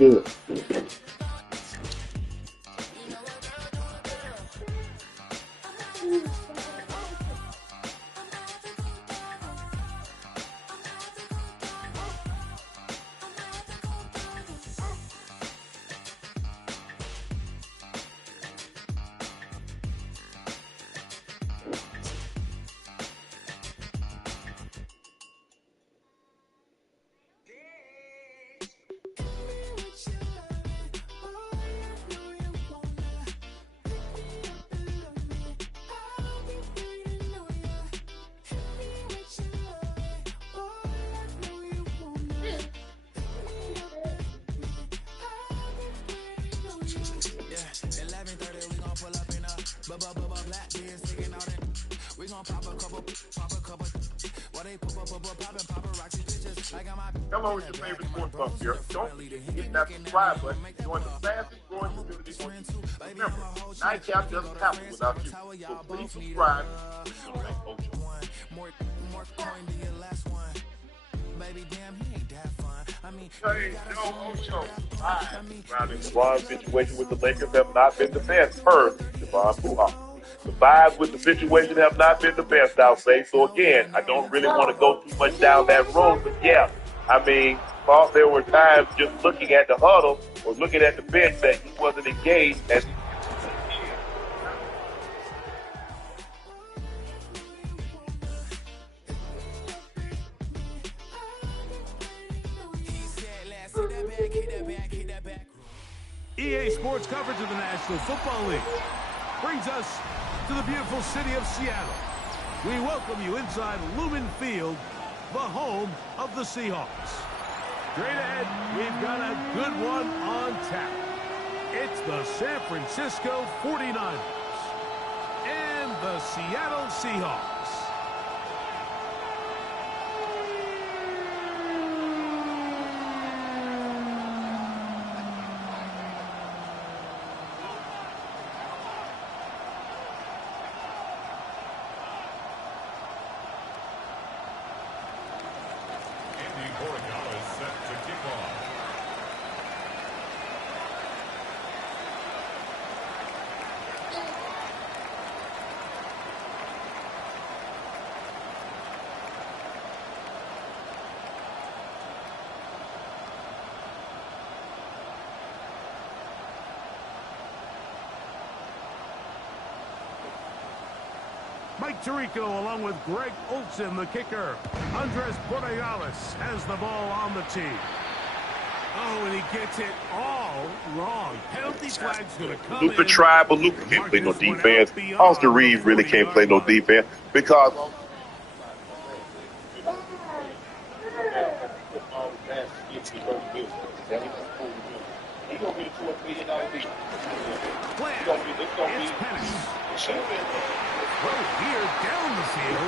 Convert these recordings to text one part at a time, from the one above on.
good. Come on with your favorite sports buff here. Don't hit that subscribe button. Join the fastest growing community on YouTube. Remember, Nightcap doesn't happen without you. So please subscribe. Hey, no, Ocho. Surrounding LeBron's situation with the Lakers have not been the best, per Devon Pujols. The vibes with the situation have not been the best, I'll say. So again, I don't really want to go too much down that road, but yeah, I mean, thought there were times just looking at the huddle or looking at the bench that he wasn't engaged as EA Sports coverage of the National Football League brings us to the beautiful city of Seattle. We welcome you inside Lumen Field, the home of the Seahawks. Straight ahead, we've got a good one on tap. It's the San Francisco 49ers and the Seattle Seahawks. Mike Tirico along with Greg Olsen, the kicker. Andres Borregales has the ball on the tee. Oh, and he gets it all wrong. Penalty flag's going to come Luka tried, but Luka can't play no defense. Austin Reeves really can't play no defense because here down the field.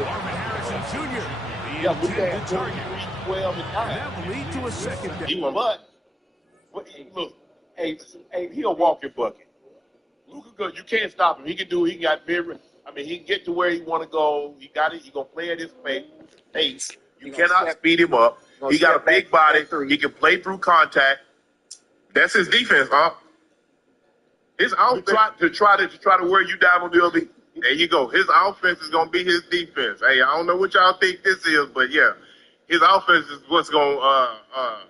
Marvin Harrison Jr. The intended target. And that will lead to a second down. But look, hey, he'll walk your bucket. Luka good. You can't stop him. He can do. He got very. I mean, he can get to where he want to go. He got it. He gonna play at his pace. You cannot speed him up. He got a big body. He can play through contact. That's his defense, huh? His offense to try to wear you down on the other. There you go. His offense is gonna be his defense. Hey, I don't know what y'all think this is, but yeah, his offense is what's gonna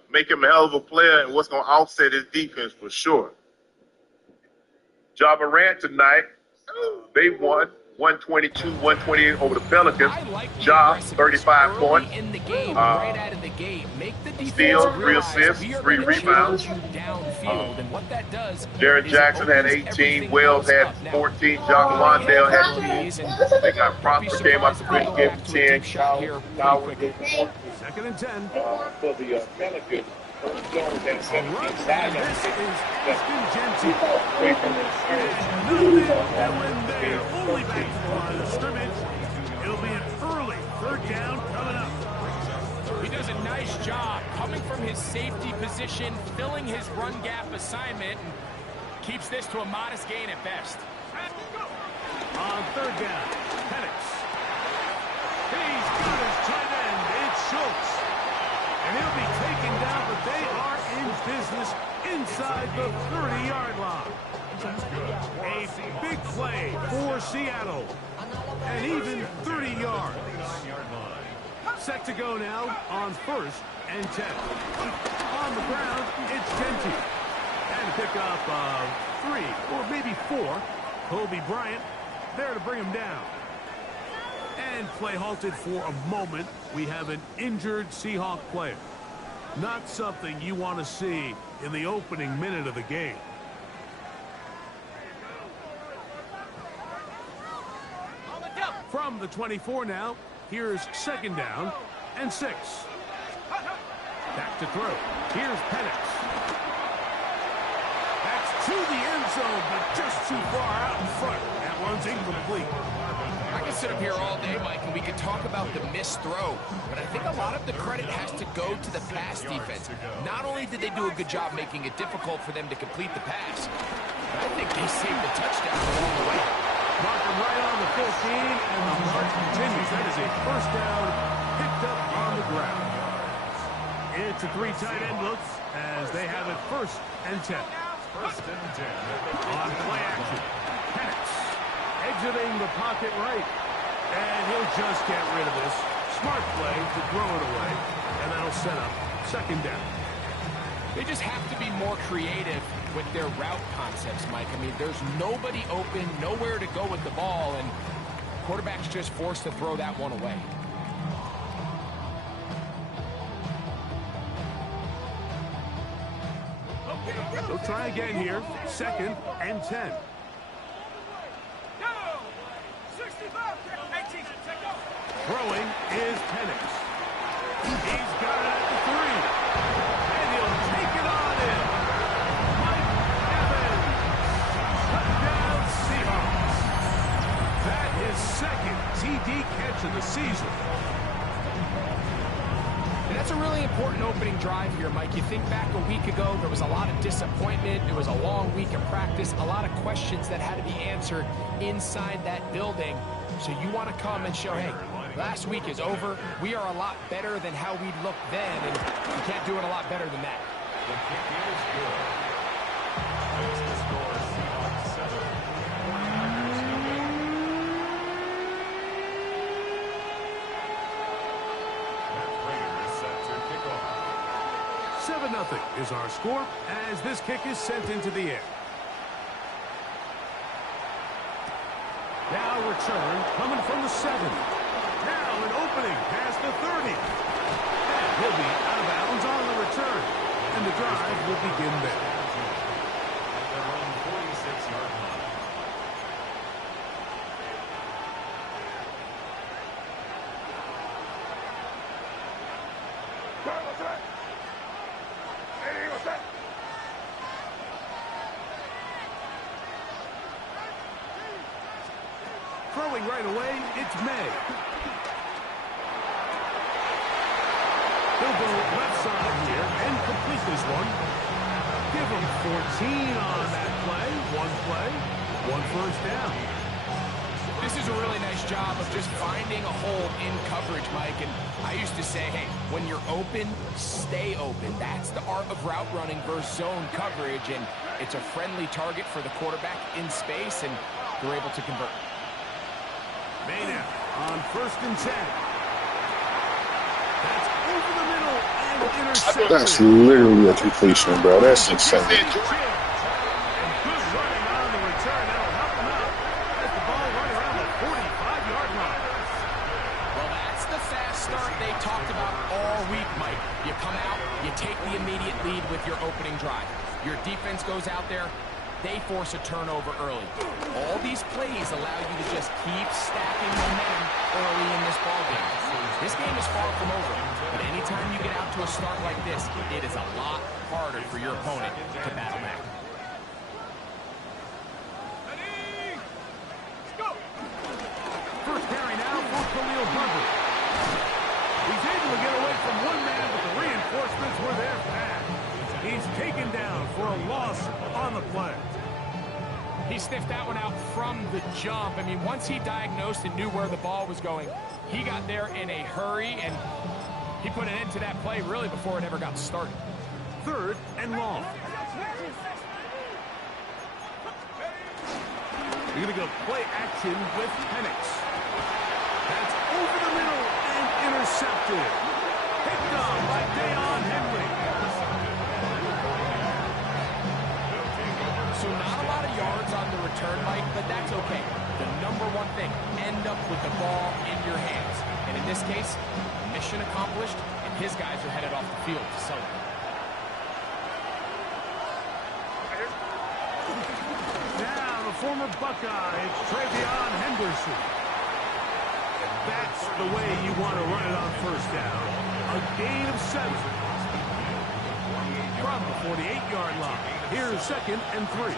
make him a hell of a player and what's gonna offset his defense for sure. Ja Morant tonight, they won 122-128 over the Pelicans. Ja, 35 points. In the game, right out of the game. Make the defense Steals, 3 assists, 3 rebounds. Downfield, and what that does. Jared Jackson had 18. Wells had 14. John Londale had 10. They got Prosper came out the bench, gave him 10. Coward gave him 14. Second and 10. For the Pelicans, Jones had 17. This is Aston Genty. Only back to the line of scrimmage. It'll be an early third down coming up. He does a nice job coming from his safety position, filling his run gap assignment, and keeps this to a modest gain at best. On third down, Penix. He's got his tight end. It's Schultz. And he'll be They are in business inside the 30-yard line. A big play for Seattle. And even 30 yards. Set to go now on 1st and 10. On the ground, it's Genty. And a pickup of 3 or maybe 4. Kobe Bryant there to bring him down. And play halted for a moment. We have an injured Seahawk player. Not something you want to see in the opening minute of the game. From the 24 now, here's 2nd down and 6. Back to throw. Here's Penix. That's to the end zone, but just too far out in front. That one's incomplete. I can sit up here all day, Mike, and we could talk about the missed throw, but I think a lot of the credit has to go to the pass defense. Not only did they do a good job making it difficult for them to complete the pass, but I think they saved the touchdown along the way. Marking right on the 15, and the march continues. That is a 1st down picked up on the ground. It's a 3 tight end look as they have it 1st and 10. 1st and 10. On play action. Penix exiting the pocket right. And he'll just get rid of this. Smart play to throw it away. And that'll set up 2nd down. They just have to be more creative with their route concepts, Mike. I mean, there's nobody open, nowhere to go with the ball, and quarterback's just forced to throw that one away. They'll try again here. 2nd and 10. Throwing is Penix. He's got it at the 3. And he'll take it on in. Mike Evans. Touchdown Seahawks. That is 2nd TD catch of the season. And that's a really important opening drive here, Mike. You think back a week ago, there was a lot of disappointment. It was a long week of practice, a lot of questions that had to be answered inside that building. So you want to come and show, hey, last week is over. We are a lot better than how we looked then, and you can't do it a lot better than that. The kick is good. Makes the score Seahawks 7. 49ers no. That Prater is set to kick off. 7-0 is our score as this kick is sent into the air. Now return coming from the 7. Now an opening past the 30. And he'll be out of bounds on the return. And the drive will begin there. At their own 46-yard line. Throwing right away, it's May. He'll go left side here and complete this one. Give him 14 on that play. 1 first down. This is a really nice job of just finding a hole in coverage, Mike. And I used to say, hey, when you're open, stay open. That's the art of route running versus zone coverage. And it's a friendly target for the quarterback in space, and they're able to convert. May now on 1st and 10. That's over the middle and intercepted. That's literally a completion, bro. That's insane. And good running on the return. That'll help him out as the ball right around the 45-yard line. Well, that's the fast start they talked about all week, Mike. You come out, you take the immediate lead with your opening drive. Your defense goes out there. They force a turnover early. All these plays allow you to just keep stacking momentum early in this ballgame. This game is far from over, but anytime you get out to a start like this, it is a lot harder for your opponent to battle back. First carry now for Khalil Herbert. He's able to get away from one man, but the reinforcements were there fast. He's taken down for a loss on the play. He sniffed that one out from the jump. I mean, once he diagnosed and knew where the ball was going, he got there in a hurry, and he put an end to that play really before it ever got started. 3rd and long. You're going to go play action with Penix. That's over the middle and intercepted. Picked on by Deion Henry. So not a lot of yards on the return, Mike, but that's okay. The number one thing, end up with the ball in your hands. And in this case, mission accomplished, and his guys are headed off the field to celebrate. Now, the former Buckeye, it's Travion Henderson. That's the way you want to run it on 1st down. A gain of 7. From the 48-yard line. Here's 2nd and 3.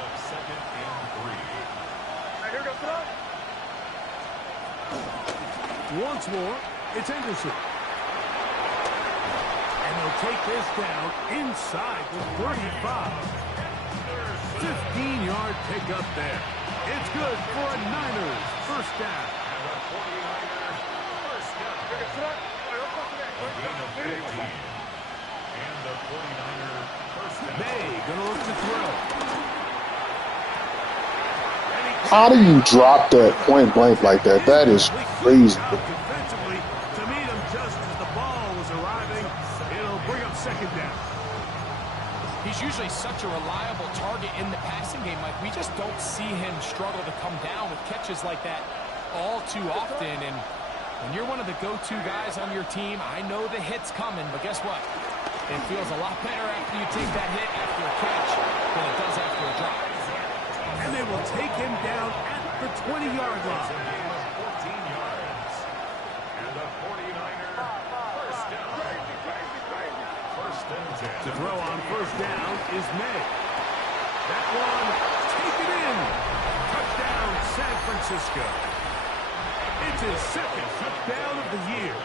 Once more, it's Henderson. And they'll take this down inside the 35. 15-yard pickup there. It's good for a Niners 1st down. May gonna look to throw. How do you drop that point blank like that? That is crazy. Defensively, to meet him just as the ball was arriving, it'll bring up 2nd down. He's usually such a reliable target in the passing game, Mike. We just don't see him struggle to come down with catches like that all too often. And when you're one of the go-to guys on your team, I know the hit's coming, but guess what? It feels a lot better after you take that hit after a catch than it does after a drop. And they will take him down at the 20-yard line. 14 yards. And the 49er 1st down. 1st and 10. To throw on 1st down is May. That one, take it in. Touchdown, San Francisco. It's his 2nd touchdown of the year.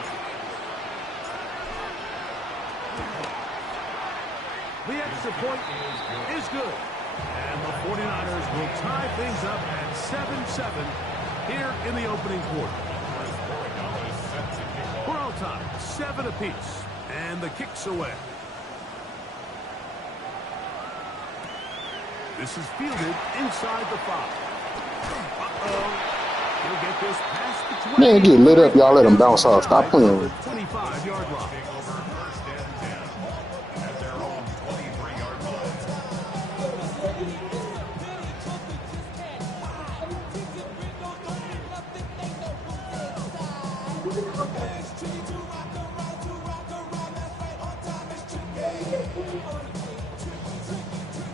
The extra point is good. And the 49ers will tie things up at 7-7 here in the opening quarter. We're all tied, 7 apiece. And the kick's away. This is fielded inside the 5. He'll get this past the 20. Man, get lit up. Y'all let him bounce off. Stop playing with him. 25-yard line.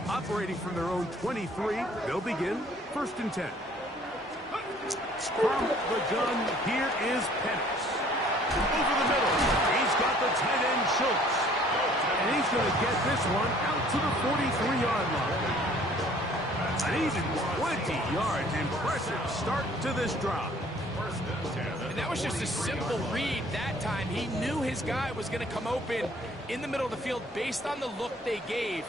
Operating from their own 23, they'll begin 1st and 10. From the gun, here is Penix. Over the middle, he's got the tight end Schultz. And he's going to get this one out to the 43-yard line. An even 20 yards. Impressive start to this drive. And that was just a simple read that time. He knew his guy was going to come open in the middle of the field based on the look they gave.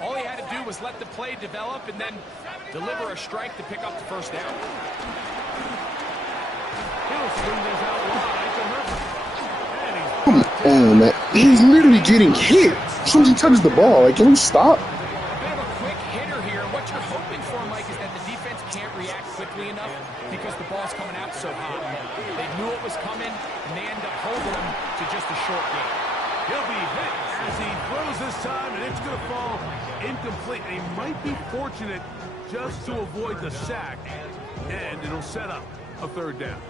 All he had to do was let the play develop and then deliver a strike to pick up the 1st down. He'll swing this out wide to Herbert. Come on, man. He's literally getting hit as soon as he touches the ball. Like, can we stop? A bit of a quick hitter here. What you're hoping for, Mike, is that the defense can't react quickly enough because the ball's coming out so hot. They knew it was coming, and they end up holding him to just a short game. He'll be hit as he throws this time, and it's going to fall incomplete. He might be fortunate just to avoid the sack, and it'll set up a 3rd down.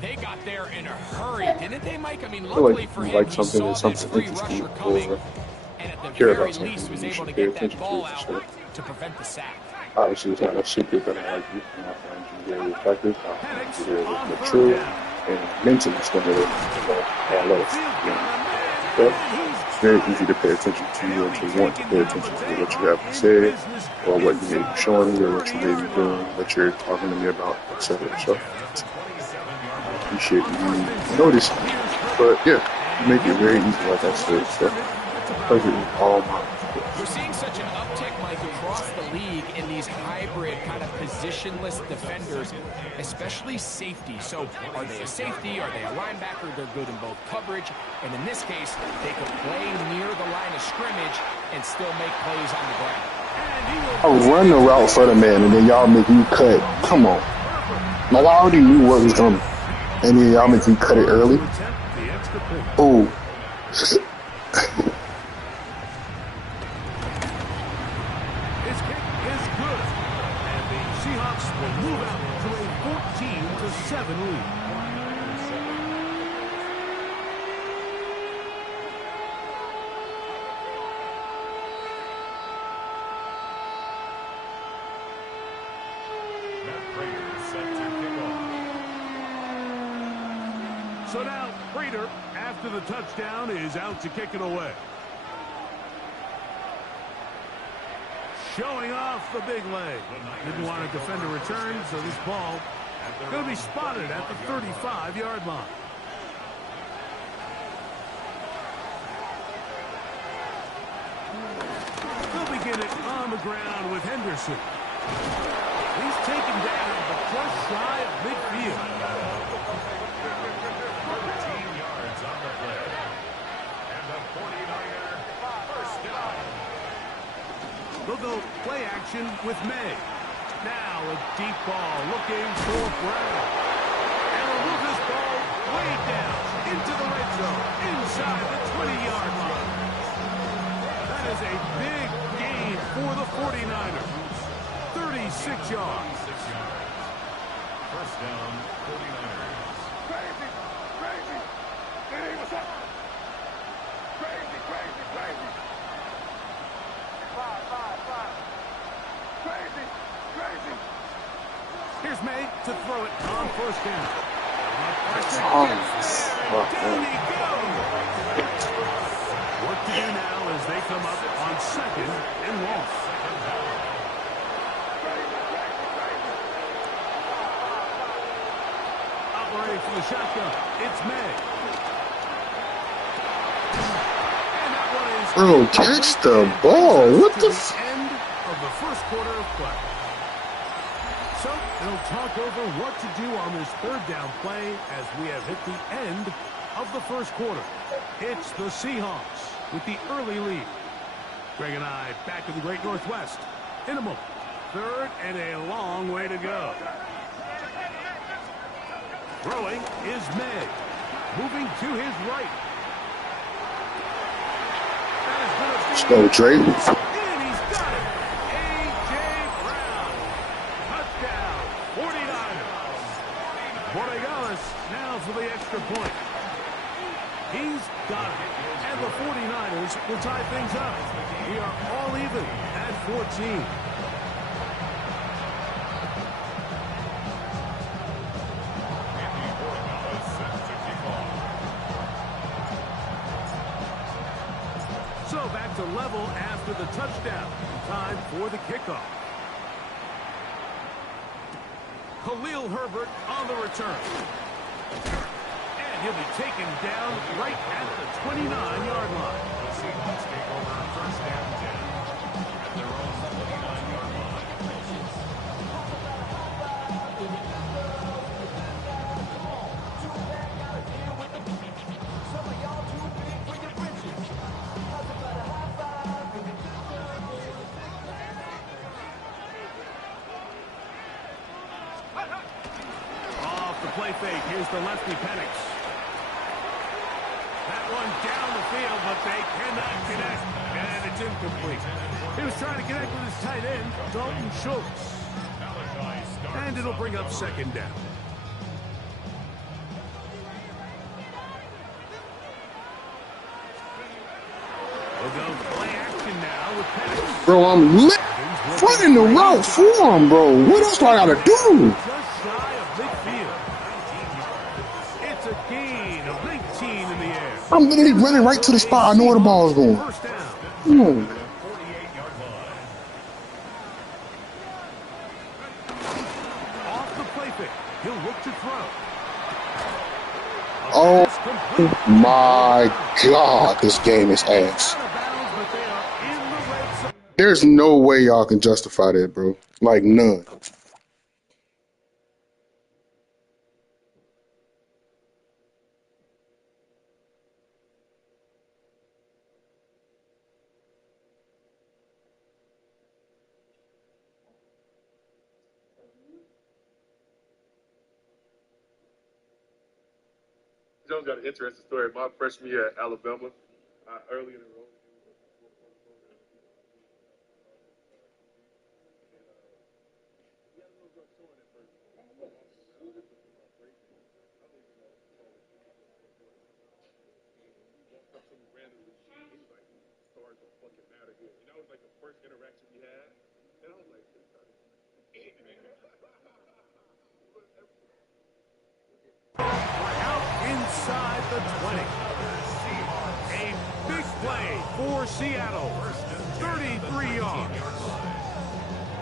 They got there in a hurry, didn't they, Mike? I mean, luckily for him, he saw that free rusher coming, and at the very least was able to get that ball out to prevent the sack. Obviously, it's not a secret that I like you. I find you very effective. I find you very mature and mentally stimulating. I love it. But it's very easy to pay attention to you and to want to pay attention to what you have to say or what you may be showing me or what you may be doing, what you're talking to me about, etc. So I appreciate you noticing. But yeah, you make it very easy, like I said. So pleasure in all my. We're seeing such an uptick, Mike, across the league in these hybrid kind of positionless defenders, especially safety. So are they a safety? Are they a linebacker? They're good in both coverage. And in this case, they can play near the line of scrimmage and still make plays on the ground. I was running the route for the man, and then y'all make me cut. Come on. Like, I already knew what was coming. And then y'all make me cut it early. Oh. His kick is good. And the Seahawks will move out to a 14-7 lead. So now, Prater, after the touchdown, is out to kick it away. Showing off the big leg. Didn't want to defend a return, so this ball going to be spotted at the 35-yard line. They'll begin it on the ground with Henderson. He's taken down, but just shy of midfield. 13 yards on the play. And the 49er first down. They'll go play action with May. Now a deep ball looking for Brown. And will move this ball way down into the red zone, inside the 20-yard line. That is a big gain for the 49ers. 36 yards. First down, 49ers. Crazy. Hey, what's up? Crazy. Five. Crazy. Here's May to throw it on first down. Oh, Down he goes. What to do now as they come up on second and long. Operating from the shotgun, it's May. And that one is bro, catch the ball. What the f... end of the first quarter of play. So they'll talk over what to do on this third down play as we have hit the end of the first quarter. It's the Seahawks with the early lead. Greg and I back in the Great Northwest in a moment. Third and a long way to go. Throwing is May. Moving to his right. That is going to be... Let's go, Drake. And he's got it. A.J. Brown. Touchdown. 49ers. Borregales now for the extra point. He's got it. And the 49ers will tie things up. We are all even at 14. So back to level after the touchdown. Time for the kickoff. Khalil Herbert on the return. And he'll be taken down right at the 29-yard line. The Seahawks take over first and 10 at their own 29-yard line. Play fake. Here's the lefty Penix. That one down the field, but they cannot connect. And it's incomplete. He was trying to connect with his tight end, Dalton Schultz. And it'll bring up second down. We'll go play action now with Penix. Bro, I'm lit. Running the route for him, bro. What else do I gotta do? Just shy of midfield. It's a gain of 19 in the air. I'm literally running right to the spot. I know where the ball is going. First down. Hmm. Off the play fake. He'll look to throw. Oh my God, this game is ass. There's no way y'all can justify that, bro. Like, none. Jones got an interesting story. My freshman year at Alabama, early in the road. Like the first interaction we had, and I was like, Out inside the 20. A big play for Seattle. 33 yards.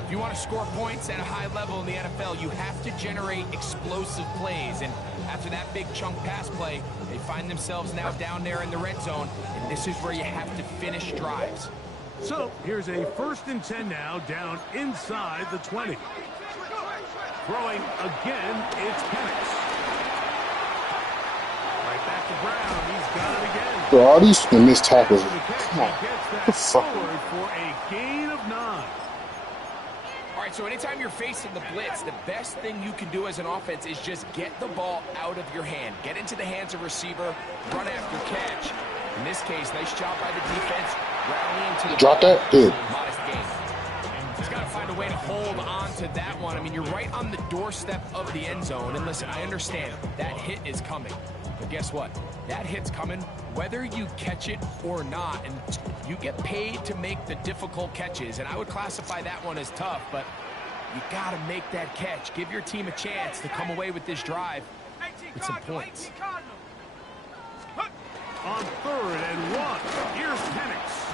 If you want to score points at a high level in the NFL, you have to generate explosive plays. And after that big chunk pass play, they find themselves now down there in the red zone. And this is where you have to finish drives. So here's a 1st and 10 now, down inside the 20. Throwing again, it's Penix. Right back to Brown. He's got it again. Bro, all these missed tackles. He Come on. gets What that the fuck? forward for a gain of 9. All right, so anytime you're facing the blitz, the best thing you can do as an offense is just get the ball out of your hand. Get into the hands of receiver, run after catch. In this case, nice job by the defense, rallying to the Drop that? Good. modest gain. He's got to find a way to hold on to that one. I mean, you're right on the doorstep of the end zone. And listen, I understand that hit is coming. But guess what? That hit's coming whether you catch it or not. And you get paid to make the difficult catches. And I would classify that one as tough, but you got to make that catch. Give your team a chance to come away with this drive with some points. On 3rd and 1, here's Penix.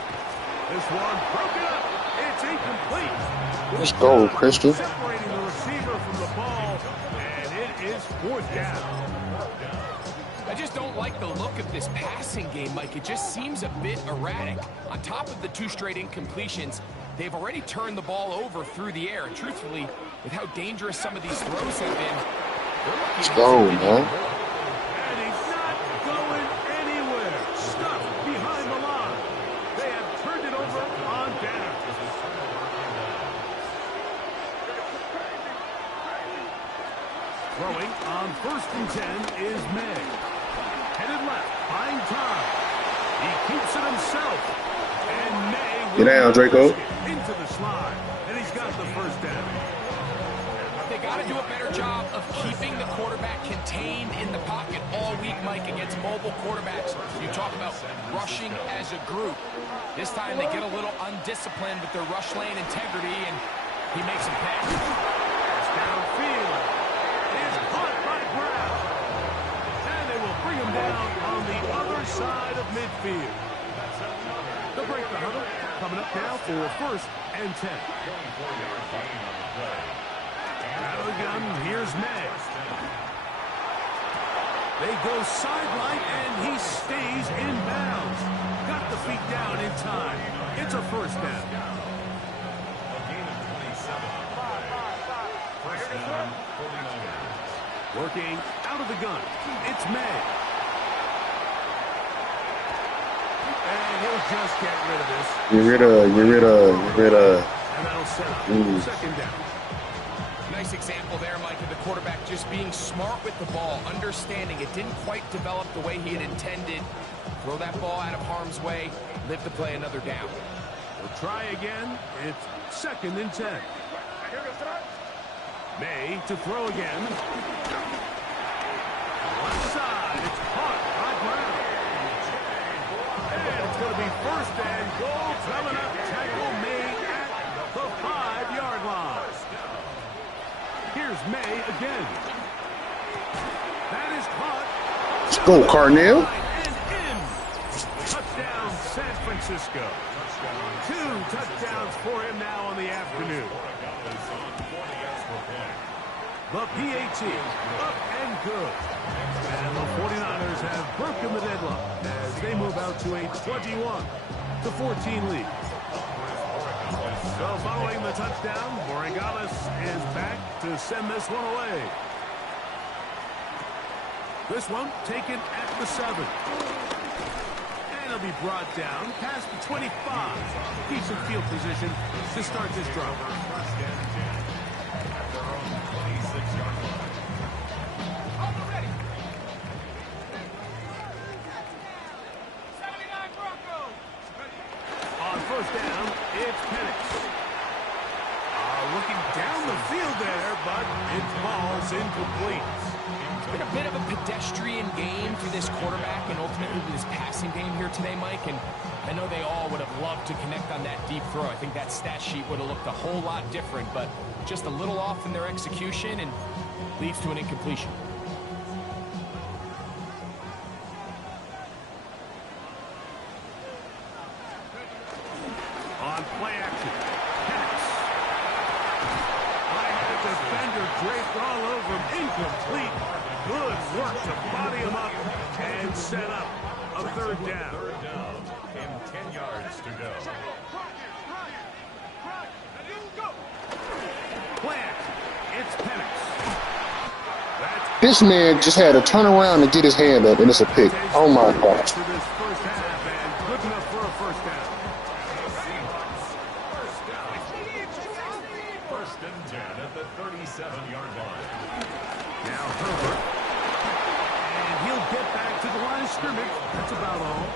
This one broken up. It's incomplete. Let's go, Christian. Separating the receiver from the ball, and it is 4th down. I just don't like the look of this passing game, Mike. It just seems a bit erratic. On top of the 2 straight incompletions, they've already turned the ball over through the air. And truthfully, with how dangerous some of these throws have been, they're lucky. Let's go, man. And he's not going anywhere. Stuck behind the line. They have turned it over on down. Throwing on 1st and 10 is May. Headed left, buying time. He keeps it himself. And May Get down, Draco. into the slide. And he's got the 1st down. They got to do a better job of keeping the quarterback contained in the pocket all week, Mike, against mobile quarterbacks. You talk about rushing as a group. This time they get a little undisciplined with their rush lane integrity, and he makes them pay. It's downfield. It's caught by Brown. And they will bring him down on the other side of midfield. The break the huddle coming up now for 1st and 10. Out of the gun, here's May. They go sideline, and he stays in bounds. Got the feet down in time. It's a 1st down. Working out of the gun. It's May. And he'll just get rid of this. Get rid of. And that'll set up 2nd down. Nice example there, Mike, of the quarterback just being smart with the ball, understanding it didn't quite develop the way he had intended. Throw that ball out of harm's way, live to play another down. We'll try again. It's 2nd and 10. May to throw again. Left side. It's caught by Brown. And it's going to be 1st and goal. Coming up, tackle made at the 5-yard line. Here's May again. That is caught. Let's go, Carnell. And in. Touchdown, San Francisco. 2 touchdowns for him now on the afternoon. The PAT up and good. And the 49ers have broken the deadlock as they move out to a 21-14 lead. So following the touchdown, Borregales is back to send this one away. This one taken at the 7. And it'll be brought down past the 25. Decent field position to start this drive. First and 10 at their own 26-yard line. On first down, it's Penix. Looking down the field there, but it falls incomplete. It's been a bit of a pedestrian game for this quarterback and ultimately this passing game here today, Mike. And I know they all would have loved to connect on that deep throw. I think that stat sheet would have looked a whole lot different, but just a little off in their execution and leads to an incompletion. On play action, Penix. I had a defender draped all over him. Incomplete. Good work to body him up and set up a third down. Third down and 10 yards to go. Play action, it's Penix. This man just had to turn around and get his hand up, and it's a pick. Oh my gosh. For this first half, and good enough for a first down. First and 10 at the 37-yard line. Now Herbert. And he'll get back to the line of scrimmage. That's about all.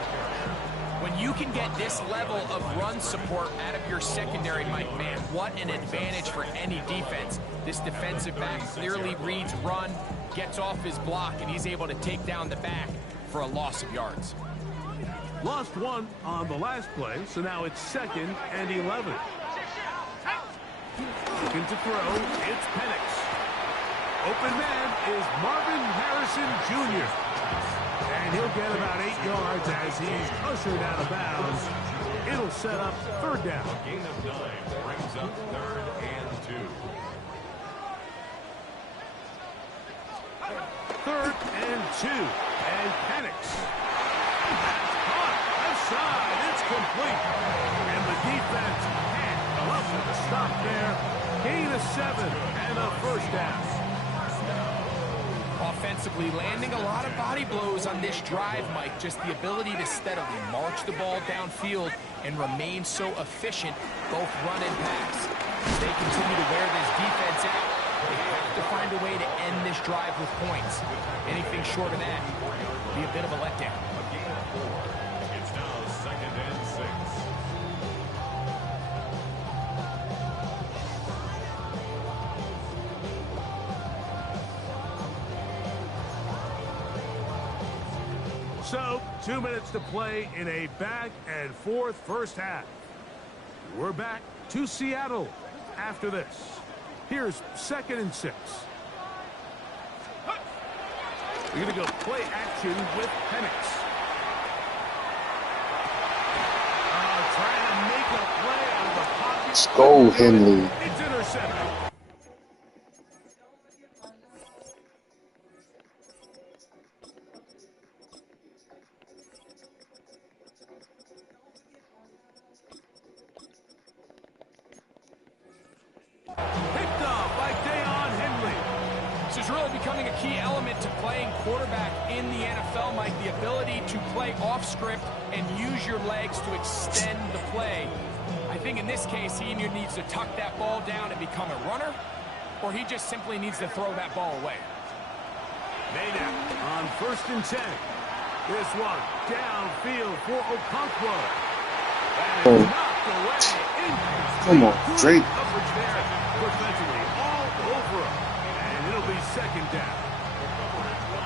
When you can get this level of run support out of your secondary, Mike, man, what an advantage for any defense. This defensive back clearly reads run, gets off his block, and he's able to take down the back for a loss of yards. Lost one on the last play, so now it's 2nd and 11. Looking to throw, it's Penix. Open man is Marvin Harrison Jr. And he'll get about 8 yards as he's ushered out of bounds. It'll set up third down. A gain of 9 brings up 3rd and 2. 3rd and 2. And Penix. That's caught. Left side. It's complete. And the defense can't come up with a stop there. Gain of 7 and a first down. Offensively, landing a lot of body blows on this drive, Mike. Just the ability to steadily march the ball downfield and remain so efficient, both run and pass. As they continue to wear this defense out, they have to find a way to end this drive with points. Anything short of that would be a bit of a letdown. A gain of 4. It's now 2nd and 6. So, 2 minutes to play in a back-and-forth first half. We're back to Seattle after this. Here's 2nd and 6. We're going to go play action with Penix. Trying to make a play out of the pocket. Let's go, Henley. It's intercepted. Picked off by Dayon Henley. This is really becoming a key element to playing quarterback in the NFL, Mike. The ability to play off script and use your legs to extend the play. I think in this case, he either needs to tuck that ball down and become a runner, or he just simply needs to throw that ball away. Mayday on 1st and 10. This one downfield for Okonkwo. And it's knocked away. Come on, Drake. Coverage there defensively all over him. And it'll be 2nd down.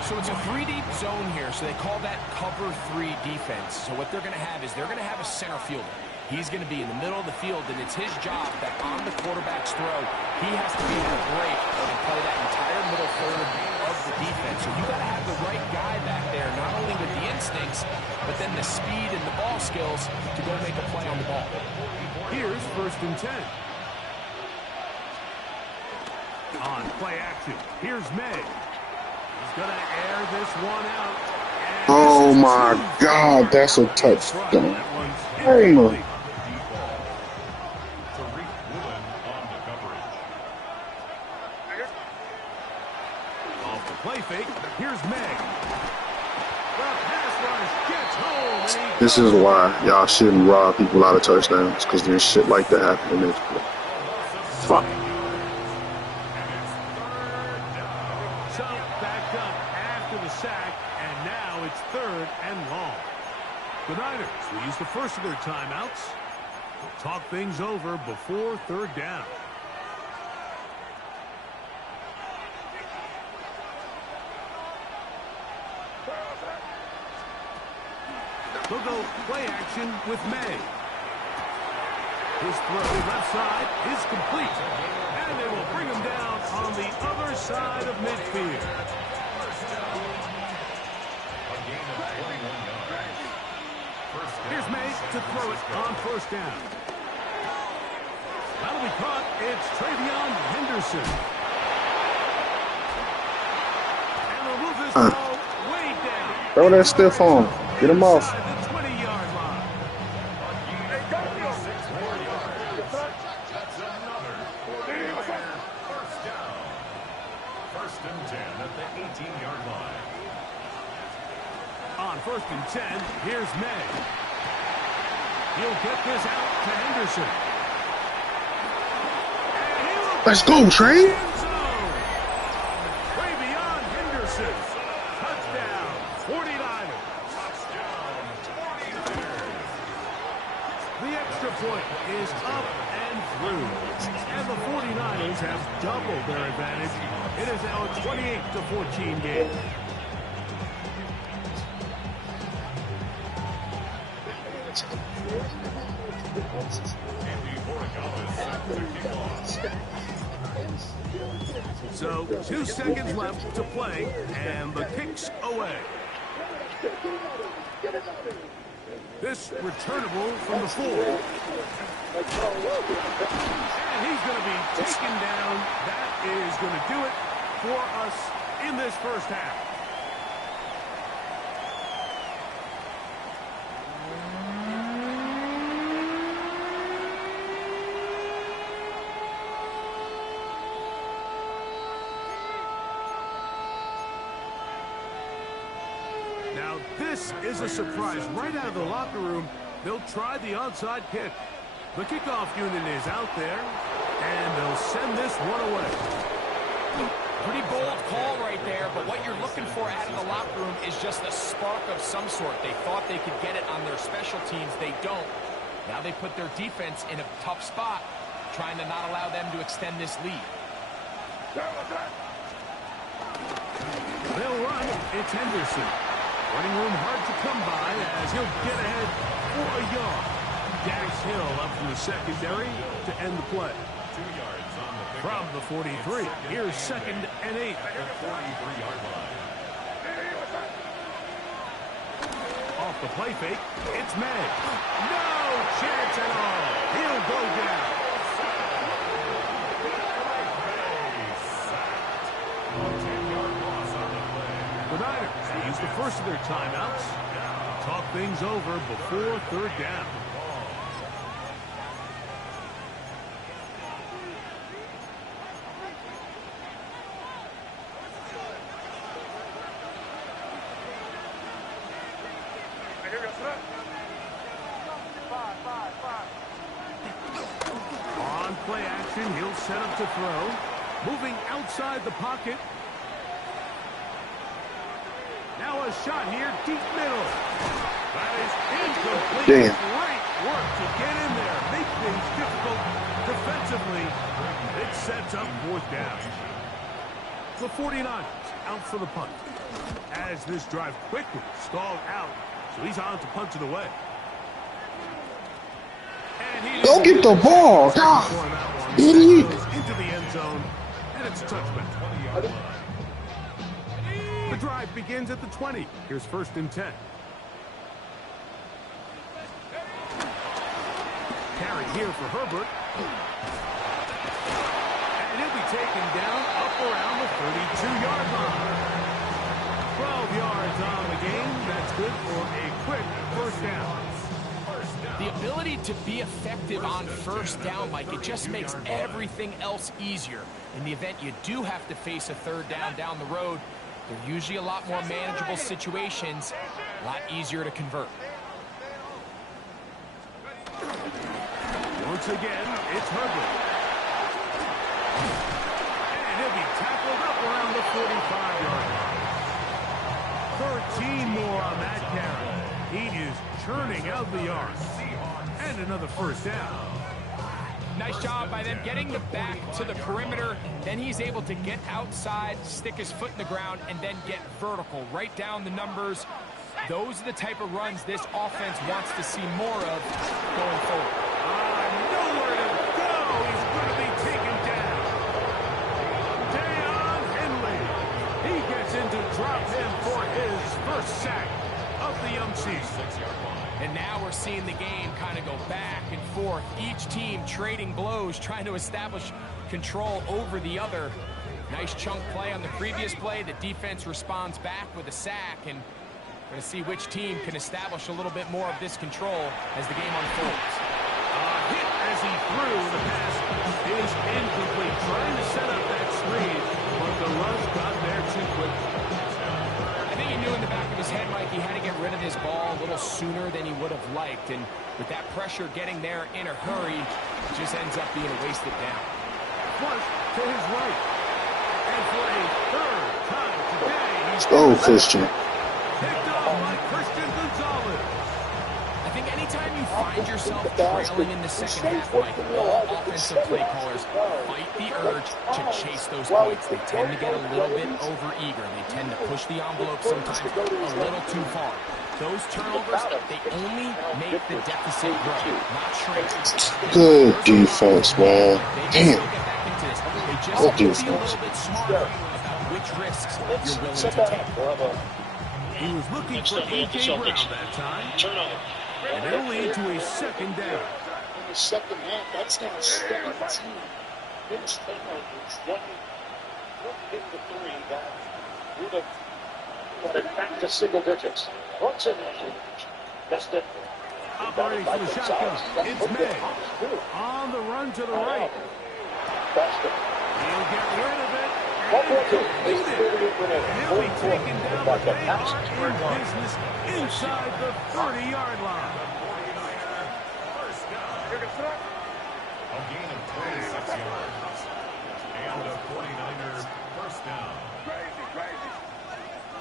So it's a 3-deep zone here, so they call that cover 3 defense. So what they're going to have is they're going to have a center fielder. He's going to be in the middle of the field, and it's his job that on the quarterback's throw, he has to be able to break and play that entire middle third of the defense. So you got to have the right guy back there, not only with the instincts, but then the speed and the ball skills to go make a play on the ball. Here's 1st and 10. On play action, here's May. He's going to air this one out. Oh my God, that's a touchdown. Hey, Here's Meg. The pass rush gets home. And This is why y'all shouldn't rob people out of touchdowns, because there's shit like that happening in this play. Fuck. So backed up after the sack, and now it's 3rd and long. The Niners will use the first of their timeouts. We'll talk things over before 3rd down. They'll go play action with May. His throw left side is complete. And they will bring him down on the other side of midfield. Here's May to throw it on 1st down. That'll be caught. It's Travion Henderson. And they'll move this ball way down. Throw that stiff on. Get him off. The 20-yard line. That's another 1st down. 1st and 10 at the 18-yard line. On 1st and 10, here's May. He'll get this out to Henderson. Let's go, Trey. Travion Henderson. Touchdown, 49ers. The extra point is up and through. And the 49ers have doubled their advantage. It is now a 28-14 game. So 2 seconds left to play, and the kick's away. This returnable from the 4. And he's going to be taken down. That is going to do it for us in this 1st half. Now, this is a surprise. Right out of the locker room, they'll try the onside kick. The kickoff unit is out there, and they'll send this one away. Pretty bold call right there, but what you're looking for out of the locker room is just a spark of some sort. They thought they could get it on their special teams. They don't. Now they put their defense in a tough spot, trying to not allow them to extend this lead. They'll run. It's Henderson. Running room hard to come by as he'll get ahead for a yard. Dax Hill up from the secondary to end the play. 2 yards on the pick. From the 43, here's 2nd and 8. The 43-yard line. Off the play fake, it's May. No chance at all. He'll go down. The Niners use the first of their timeouts. Talk things over before 3rd down. On play action, he'll set up to throw. Moving outside the pocket. Now a shot here, deep middle. That is incomplete. Damn. Great work to get in there. Make things difficult defensively. It sets up 4th down. The 49ers out for the punt. As this drive quickly stalled out, so he's on to punt it away. Go get the ball. God, idiot. Into the end zone, and it's a touchback. The drive begins at the 20. Here's 1st and 10. Carry here for Herbert. And he'll be taken down up around the 32-yard line. 12 yards on the game. That's good for a quick 1st down. The ability to be effective on 1st down, Mike, it just makes everything else easier. In the event you do have to face a 3rd down the road, They're usually a lot more manageable situations, a lot easier to convert. Once again, it's Herbert. And he'll be tackled up around the 45-yard line. 13 more on that carry. He is churning out the yards. And another first down. Nice job by them getting the back to the perimeter. Then he's able to get outside, stick his foot in the ground, and then get vertical. Right down the numbers. Those are the type of runs this offense wants to see more of going forward. Nowhere to go. He's going to be taken down. Deion Henley. He gets into drop him for his first sack of the young season. And now we're seeing the game kind of go back and forth. Each team trading blows, trying to establish control over the other. Nice chunk play on the previous play. The defense responds back with a sack, and we're going to see which team can establish a little bit more of this control as the game unfolds. Hit as he threw. The pass is incomplete. Trying to set up that screen, but the rush got there too quick. I think he knew in the back of his head, Mike, he had to get rid of this ball a little sooner than he would have liked. And with that pressure getting there in a hurry, it just ends up being a wasted down. Flush to his right. And for a third time today, Let's go, Christian. Picked off by Christian Gonzalez. I think anytime you find yourself trailing in the second half, Mike, all offensive play callers fight the urge to chase those points. They tend to get a little bit over-eager. They tend to push the envelope sometimes a little too far. Those turnovers, they only make the deficit grow, not shrink. Good defense, man. Damn. They just have to be a little bit smarter about which risks you're willing to take. He was looking for A.J. Brown that time. And it'll lead to a second down. In the second half, that's now 17. Vince turnovers, one hit the three that would have got it back to single digits. What's in there? That's it. Operating for the shotgun. It's May. On the run to the right. He'll get rid of it. And complete it. He'll be taken down, but they are in business inside the 30-yard line. A gain of 26 yards. And a 49er first down.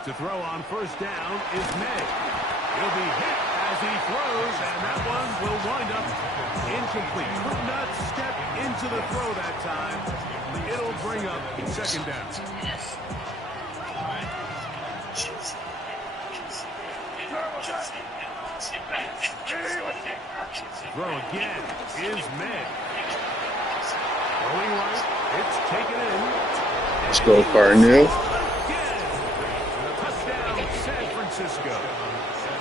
To throw on first down is May. He'll be hit as he throws, and that one will wind up incomplete. Could not step into the throw that time. It'll bring up second down. Throw again is May. Going right, it's taken in. Let's go, Cardinal. Touchdown, San Francisco.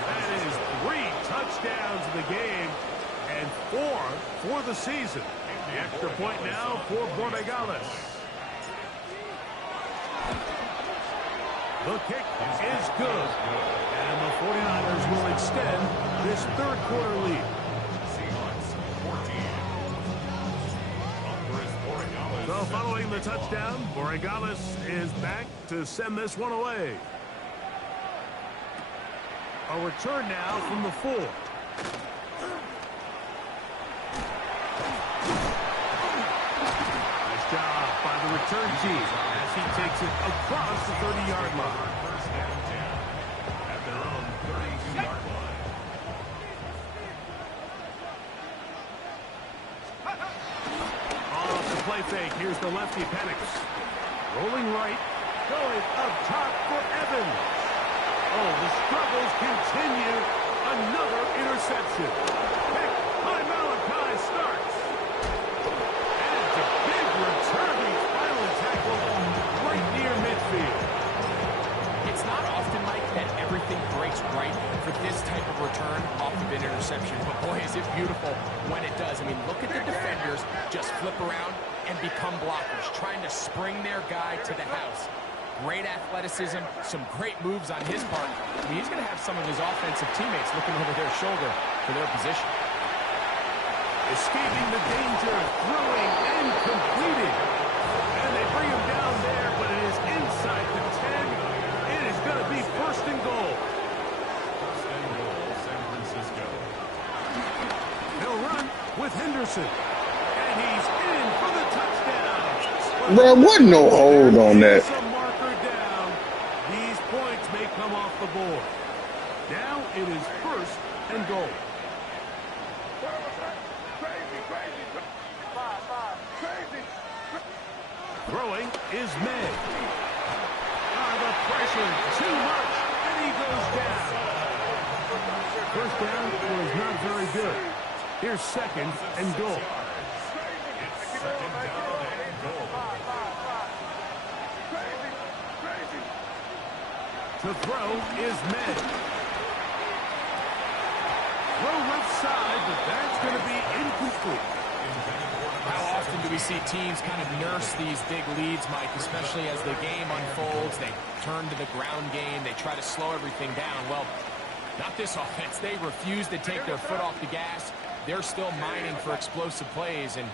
That is 3 touchdowns in the game and 4 for the season. The extra point now for Borregales. The kick is good. And the 49ers will extend this third quarter lead. Seahawks 14. So following the touchdown, Borregales is back to send this one away. A return now from the 4. Nice job by the return team as he takes it across the 30-yard line. First down 10 at their own 32-yard line. Off the play fake, here's the lefty Penix. Rolling right, going up top for Evans. Oh, the struggles continue. Another interception. Pick by Malachi starts. And a big return. He's finally tackled right near midfield. It's not often, Mike, that everything breaks right for this type of return off of an interception. But boy, is it beautiful when it does. I mean, look at the defenders just flip around and become blockers, trying to spring their guy to the house. Great athleticism, some great moves on his part. I mean, he's going to have some of his offensive teammates looking over their shoulder for their position. Escaping the danger, throwing and completing. And they bring him down there, but it is inside the 10. Anderson. And he's in for the touchdown. Bro, wasn't no hold on that. A marker down. These points may come off the board. Now it is 1st and goal. Throwing is May. The pressure too much, and he goes down. First down was not very good. Here's 2nd and goal. To throw is May. Throw left side, but that's going to be incomplete. How often do we see teams kind of nurse these big leads, Mike, especially as the game unfolds? They turn to the ground game. They try to slow everything down. Well, not this offense. They refuse to take their foot off the gas. They're still mining for explosive plays, and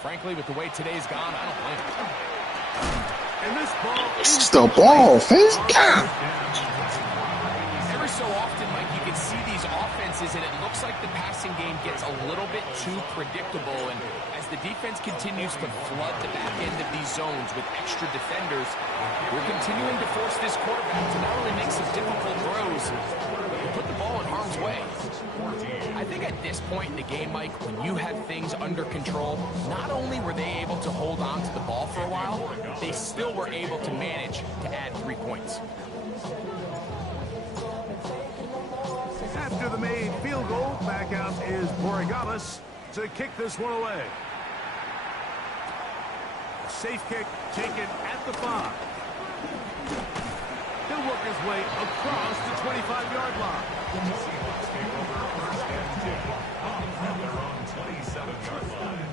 frankly, with the way today's gone, I don't blame them. And this ball It's the ball, fam. God. Every so often, Mike, you can see these offenses, and it looks like the passing game gets a little bit too predictable. And as the defense continues to flood the back end of these zones with extra defenders, we're continuing to force this quarterback to not only make some difficult throws, but to put the ball in harm's way. I think at this point in the game, Mike, when you have things under control, not only were they able to hold on to the ball for a while, they still were able to manage to add 3 points. After the made field goal, back out is Borregales to kick this one away. A safe kick taken at the 5. He'll work his way across the 25-yard line. Seahawks take over 1st and 10 from their own 27-yard line.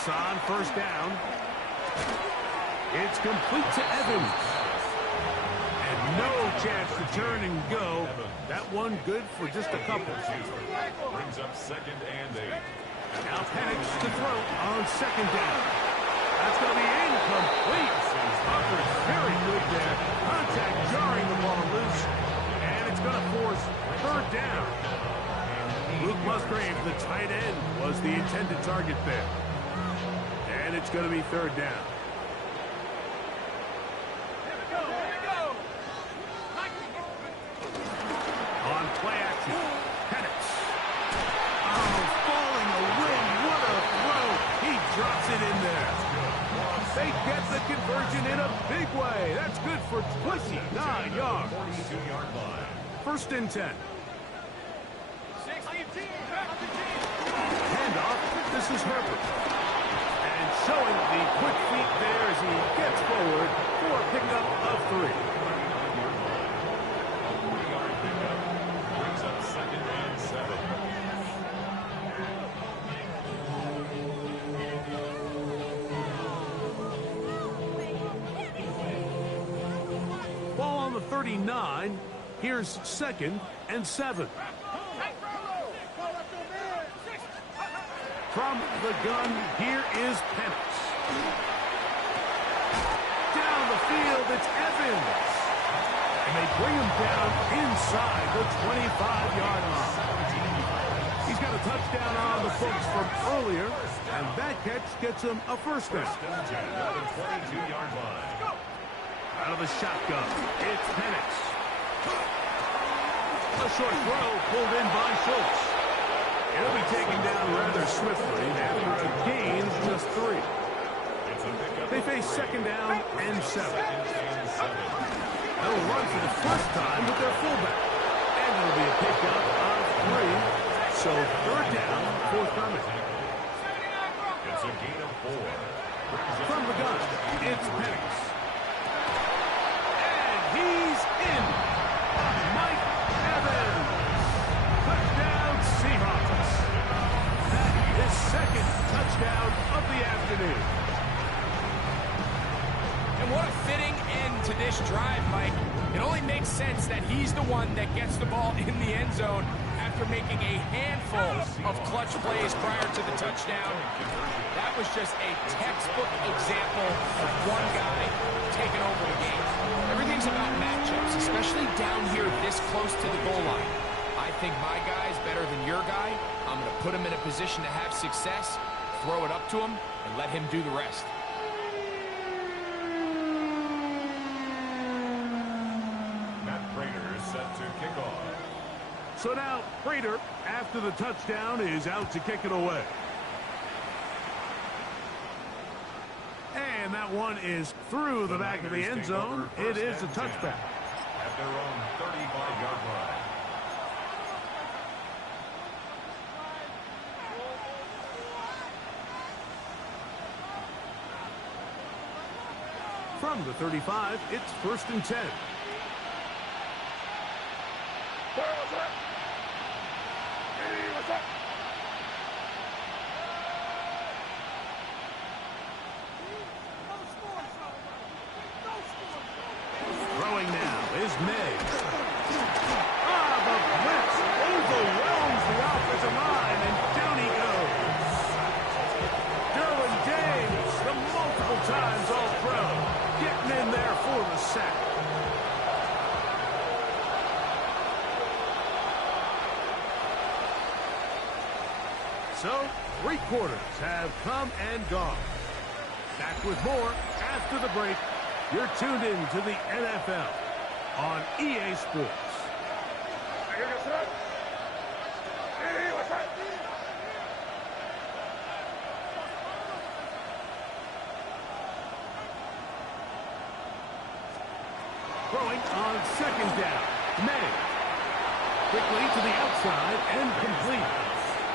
On 1st down. It's complete to Evans. And no chance to turn and go. That one good for just a couple. Brings up 2nd and 8. Now Penix to throw on 2nd down. That's going to be incomplete. Offers very good there. Contact jarring the ball loose. And it's going to force 3rd down. Luke Musgrave, the tight end, was the intended target there. And it's going to be 3rd down. On play action, Penix. Oh, falling away. What a throw. He drops it in there. They get the conversion in a big way. That's good for 29 yards. 42-yard line. 1st and 10. Handoff. This is Herbert. Showing the quick feet there as he gets forward for a pickup of 3. A 3-yard pickup brings up 2nd and 7. Ball on the 39. Here's 2nd and 7. From the gun, here is Penix. Down the field, it's Evans. And they bring him down inside the 25-yard line. He's got a touchdown on the books from earlier, and that catch gets him a 1st down. 22-yard line. Out of the shotgun, it's Penix. A short throw pulled in by Schultz. He'll be taken down rather swiftly after a gain of just 3. They face 2nd down and 7. They'll run for the first time with their fullback. And it'll be a pickup of 3. So 3rd down, forthcoming. It's a gain of 4. From the gun, it's Penix. And he's in. Mike Evans. Touchdown, Seahawks. That is 2nd touchdown of the afternoon. And what a fitting end to this drive, Mike. It only makes sense that he's the one that gets the ball in the end zone after making a handful of clutch plays prior to the touchdown. That was just a textbook example of one guy taking over the game. Everything's about matchups, especially down here this close to the goal line. I think my guy's better than your guy. I'm going to put him in a position to have success, throw it up to him, and let him do the rest. Set to kick off. So now, Prater, after the touchdown, is out to kick it away. And that one is through the back of the end zone. It is a touchback. At their own 35-yard line. From the 35, it's 1st and 10. Throwing now is May. The blitz overwhelms the offensive line, and down he goes. Derwin James, the multiple times All-Pro, getting in there for the sack. So, 3 quarters have come and gone. Back with more after the break. You're tuned in to the NFL on EA Sports. Throwing on 2nd down. May. Quickly to the outside and complete.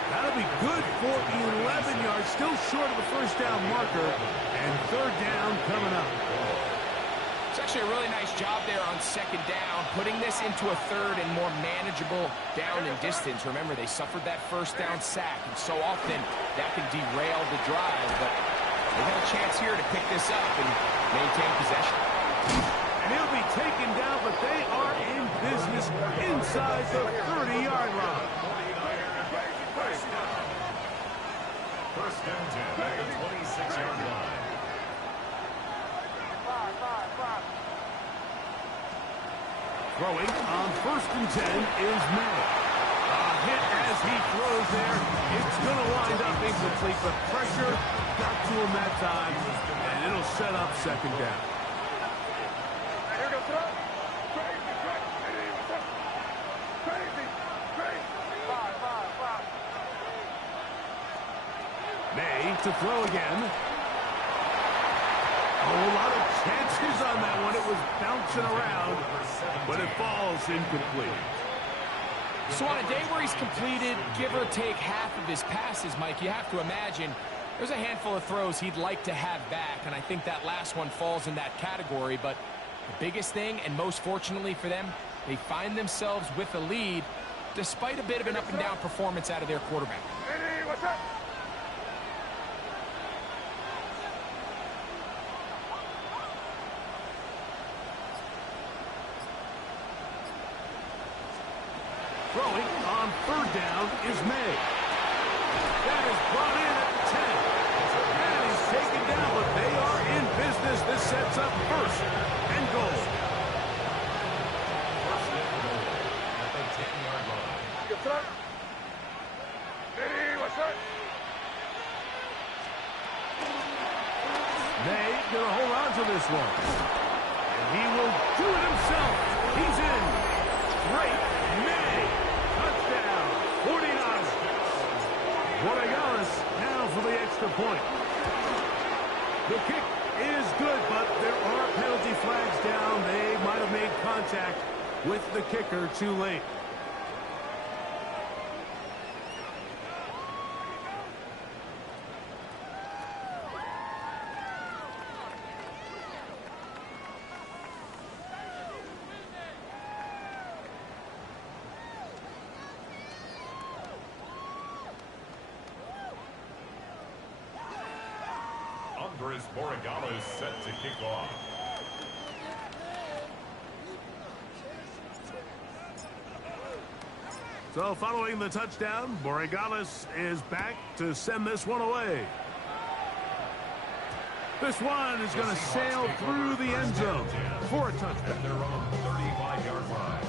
That'll be good for 11 yards, still short of the 1st down marker, and 3rd down coming up. It's actually a really nice job there on 2nd down, putting this into a 3rd and more manageable down and distance. Remember, they suffered that 1st down sack, and so often that can derail the drive, but they got a chance here to pick this up and maintain possession. And he'll be taken down, but they are in business inside the 30-yard line. 1st and 10 at the 26-yard line. Throwing on 1st and 10 is May. A hit as he throws there. It's going to wind up incomplete, but pressure got to him that time, and it'll set up 2nd down. May to throw again. A lot of chances on that one. It was bouncing around, but it falls incomplete. So on a day where he's completed, give or take half of his passes, Mike, you have to imagine there's a handful of throws he'd like to have back, and I think that last one falls in that category. But the biggest thing, and most fortunately for them, they find themselves with a lead despite a bit of an up-and-down performance out of their quarterback. Throwing on 3rd down is May. That is brought in at the 10. That is taken down, but they are in business. This sets up 1st and goal. 1st and goal at the 10-yard line. May gonna hold on to this one. And he will do it himself. He's in. Great May. Touchdown. 49ers. Borregales now for the extra point. The kick is good, but there are penalty flags down. They might have made contact with the kicker too late. Borregales set to kick off. So following the touchdown, Borregales is back to send this one away. This one is going to sail through the end zone for a touchdown. At their own 35-yard line.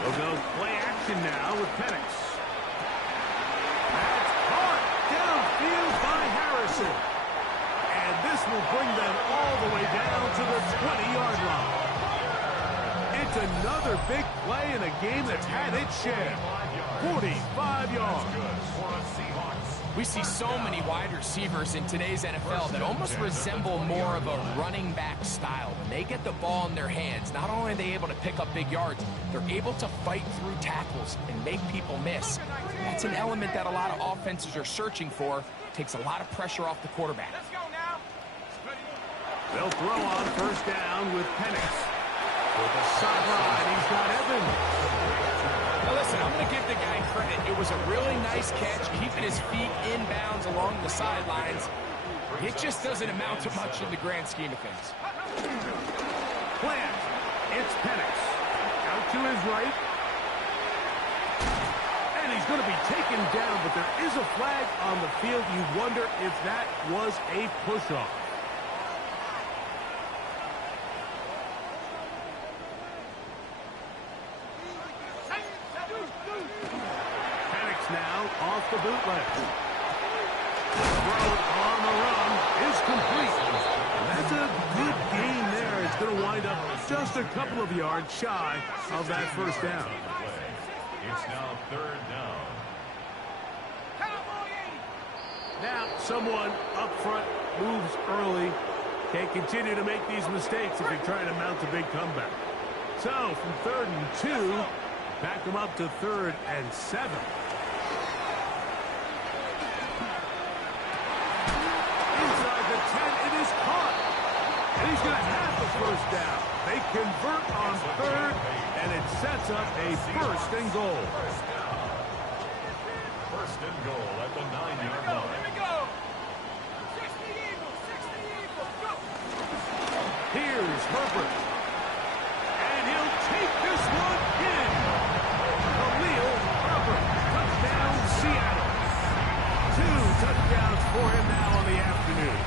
We'll go play action now with Penix. That's caught downfield by Harrison. And this will bring them all the way down to the 20-yard line. It's another big play in a game that's had its share. 45 yards. We see so many wide receivers in today's NFL that almost resemble more of a running back style. When they get the ball in their hands, not only are they able to pick up big yards, they're able to fight through tackles and make people miss. That's an element that a lot of offenses are searching for. Takes a lot of pressure off the quarterback. They'll throw on first down with Penix. For the sideline, he's got Evans. Now listen, I'm going to give the guy credit. It was a really nice catch, keeping his feet inbounds along the sidelines. It just doesn't amount to much in the grand scheme of things. Plant. It's Penix. Out to his right. And he's going to be taken down, but there is a flag on the field. You wonder if that was a push-off. Now off the bootleg. Throw on the run is complete. That's a good gain there. It's going to wind up just a couple of yards shy of that first down. It's now third down. Now someone up front moves early. Can't continue to make these mistakes if you're trying to mount a big comeback. So from 3rd and 2, back them up to 3rd and 7. And he's going to have the first down. They convert on 3rd, and it sets up a 1st and goal. First and goal at the 9-yard line. Here we go. Here's Herbert. And he'll take this one in. Khalil Herbert. Touchdown, Seattle. 2 touchdowns for him now on the afternoon.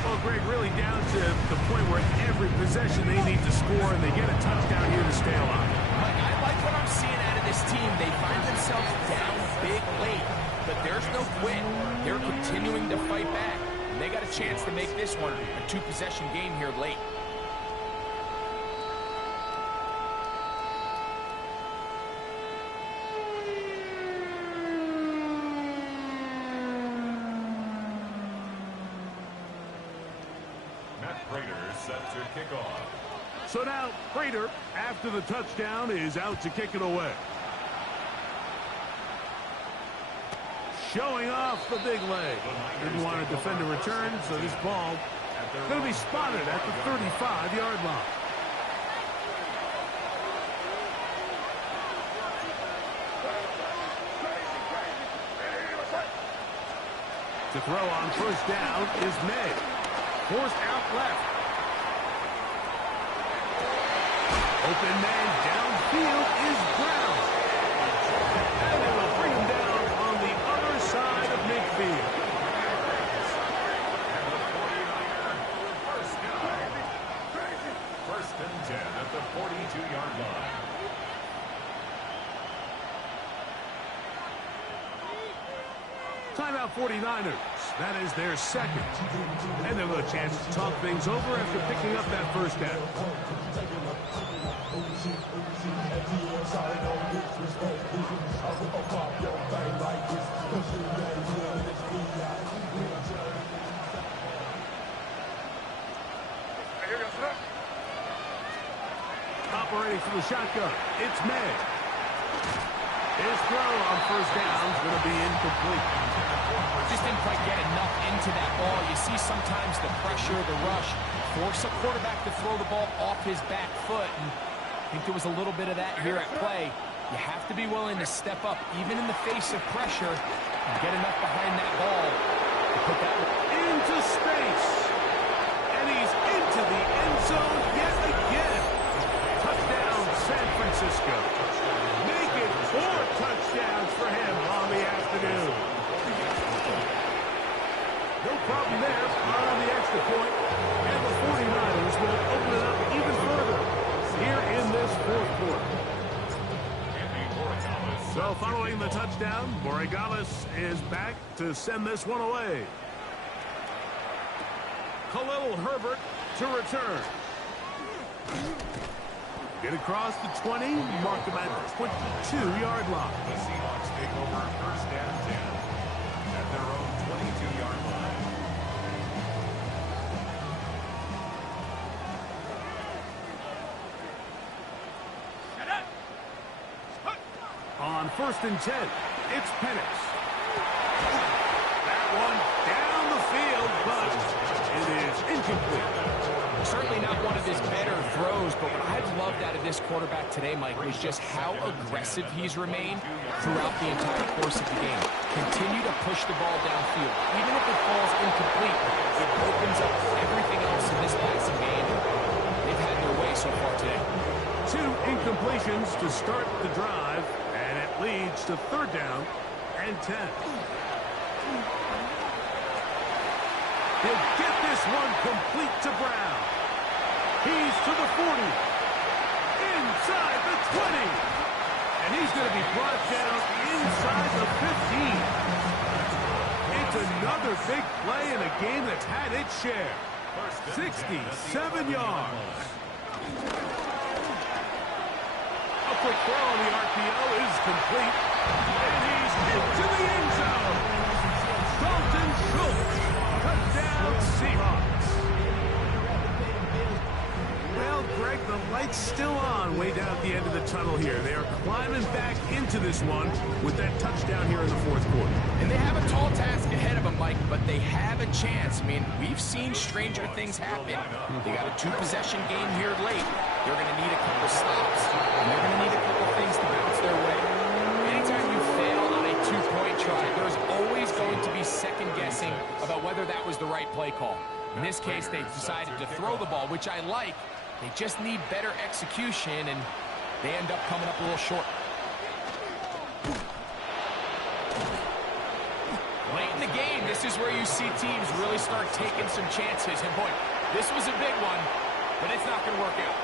Well, Greg, really down to the point where every possession they need to score, and they get a touchdown here to stay alive. Mike, I like what I'm seeing out of this team. They find themselves down big late, but there's no quit. They're continuing to fight back. And they got a chance to make this one a 2-possession game here late. Set to kick off. So now Prater, after the touchdown, is out to kick it away. Showing off the big leg. Didn't want to defend a return, so this ball going to be spotted at the 35-yard line. To throw on first down is May. Forced out left. Open man downfield is Brown. And they will bring him down on the other side of midfield. And the 49er, first down. First and 10 at the 42-yard line. Timeout 49ers. That is their second. And they'll have a chance to talk things over after picking up that first down. Operating from the shotgun, it's May. His throw on first down is going to be incomplete. Just didn't quite get enough into that ball. You see sometimes the pressure, the rush, force a quarterback to throw the ball off his back foot. And think there was a little bit of that here at play. You have to be willing to step up, even in the face of pressure, and get enough behind that ball to put that into space. And he's into the end zone yet again. Touchdown, San Francisco. Make it 4 touchdowns for him on the afternoon. No problem there on the extra point. And the 49ers will open it up even further here in this fourth quarter. So following the touchdown, Borregales is back to send this one away. Khalil Herbert to return. Get across the 20, mark him at the 22-yard line. The Seahawks take over first and 10 at their own 22-yard line. On first and 10, it's Penix. That one down the field, but it is incomplete. Certainly not one of his better throws, but what I've loved out of this quarterback today, Mike, was just how aggressive he's remained throughout the entire course of the game. Continue to push the ball downfield. Even if it falls incomplete, it opens up everything else in this passing game. They've had their way so far today. 2 incompletions to start the drive, and it leads to third down and 10. He'll get this one complete to Brown. He's to the 40. Inside the 20. And he's going to be brought down inside the 15. It's another big play in a game that's had its share. 67 yards. A quick throw on the RPO is complete. And he's into the end zone. Dalton Schultz. Touchdown, Seahawks. Well, Greg, the light's still on way down at the end of the tunnel here. They are climbing back into this one with that touchdown here in the fourth quarter. And they have a tall task ahead of them, Mike, but they have a chance. I mean, we've seen stranger things happen. They got a 2-possession game here late. They're going to need a couple stops, and they're going to need a couple things to bounce their way. Anytime you fail on a 2-point try, there's always going to be second-guessing about whether that was the right play call. In this case, they decided to throw the ball, which I like. They just need better execution, and they end up coming up a little short. Late in the game, this is where you see teams really start taking some chances. And boy, this was a big one, but it's not going to work out.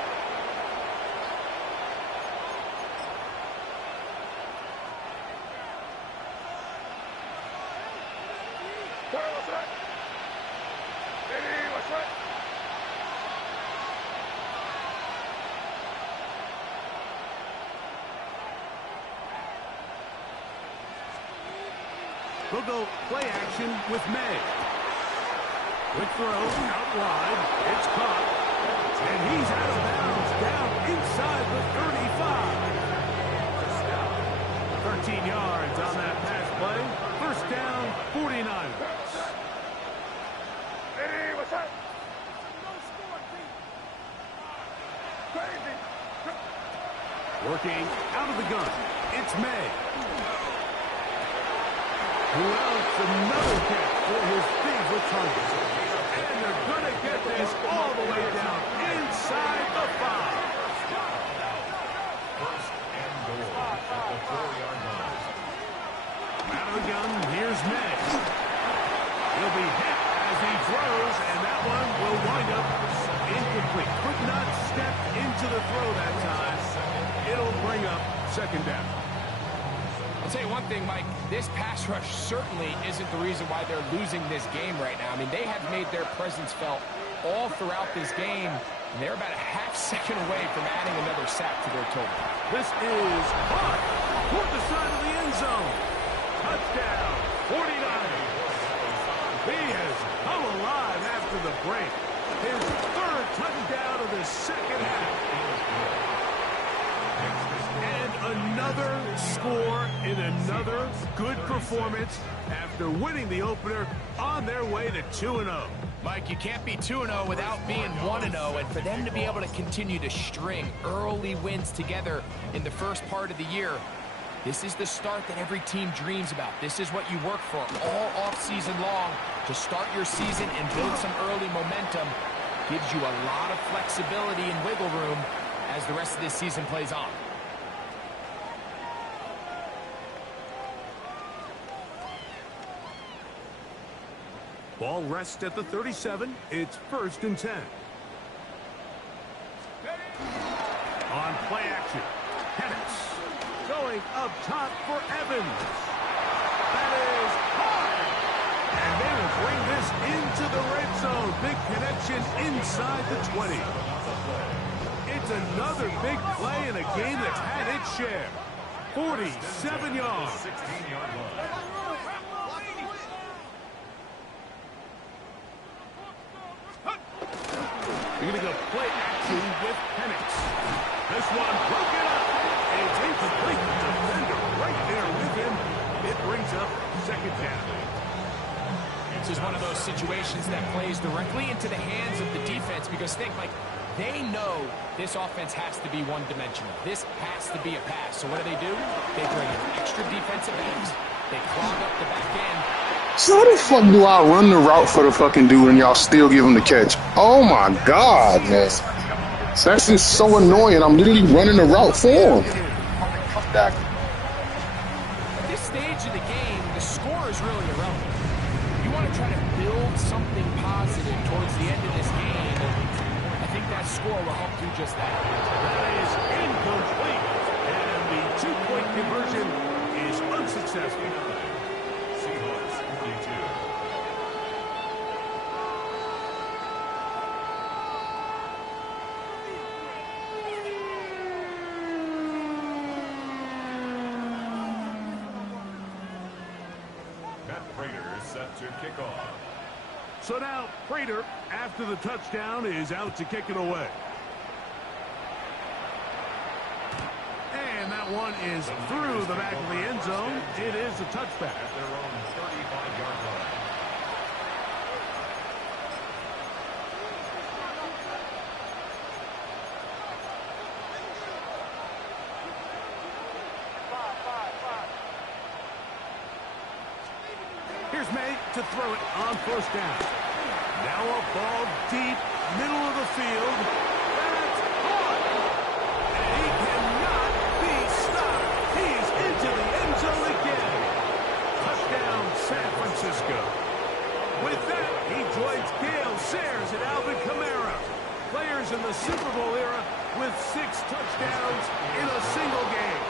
They'll go play action with May. Quick throw, out wide. It's caught. And he's out of bounds, down inside the 35. 13 yards on that pass play. First down, 49ers. Hey, what's up? Working out of the gun. It's May. Who else? Another catch for his favorite target. And they're going to get this all the way down inside the 5. First and goal at the 4-yard line. Out of the gun, here's May. He'll be hit as he throws, and that one will wind up incomplete. Could not step into the throw that time. It'll bring up second down. I'll tell you one thing, Mike, this pass rush certainly isn't the reason why they're losing this game right now. I mean, they have made their presence felt all throughout this game, and they're about a half second away from adding another sack to their total. This is caught toward the side of the end zone. Touchdown, 49ers. He has come alive after the break. His third touchdown of the second half. And another score in another good performance after winning the opener on their way to 2-0. Mike, you can't be 2-0 without being 1-0, and for them to be able to continue to string early wins together in the first part of the year, this is the start that every team dreams about. This is what you work for all offseason long, to start your season and build some early momentum. Gives you a lot of flexibility and wiggle room as the rest of this season plays on. Ball rests at the 37. It's 1st and 10. On play action, Penix going up top for Evans. That is hard. And they will bring this into the red zone. Big connection inside the 20. It's another big play in a game that's had its share. 47 yards. 16-yard line. You're going to go play action with Penix. This one broken up. It's incomplete. Defender right there with him. It brings up 2nd down. This is one of those situations that plays directly into the hands of the defense, because think, Mike, they know this offense has to be one-dimensional. This has to be a pass. So what do? They bring in extra defensive backs. They clog up the back end. So how the fuck do I run the route for the fucking dude and y'all still give him the catch? Oh my god, man. That's just so annoying. I'm literally running the route for him. At this stage of the game, the score is really irrelevant. You want to try to build something positive towards the end of this game. I think that score will help do just that. That is incomplete. And the 2-point conversion is unsuccessful. Seahawks 42. Matt Prater is set to kick off. So now Prater, after the touchdown, is out to kick it away. And that one is through the back of the end zone. It is a touchback. At their own 35-yard line. Here's May to throw it on 1st down. Now a ball deep, middle of the field. That's caught. And he cannot be stopped. He's into the end zone again. Touchdown, San Francisco. With that, he joins Gale Sayers and Alvin Kamara, players in the Super Bowl era with 6 touchdowns in a single game.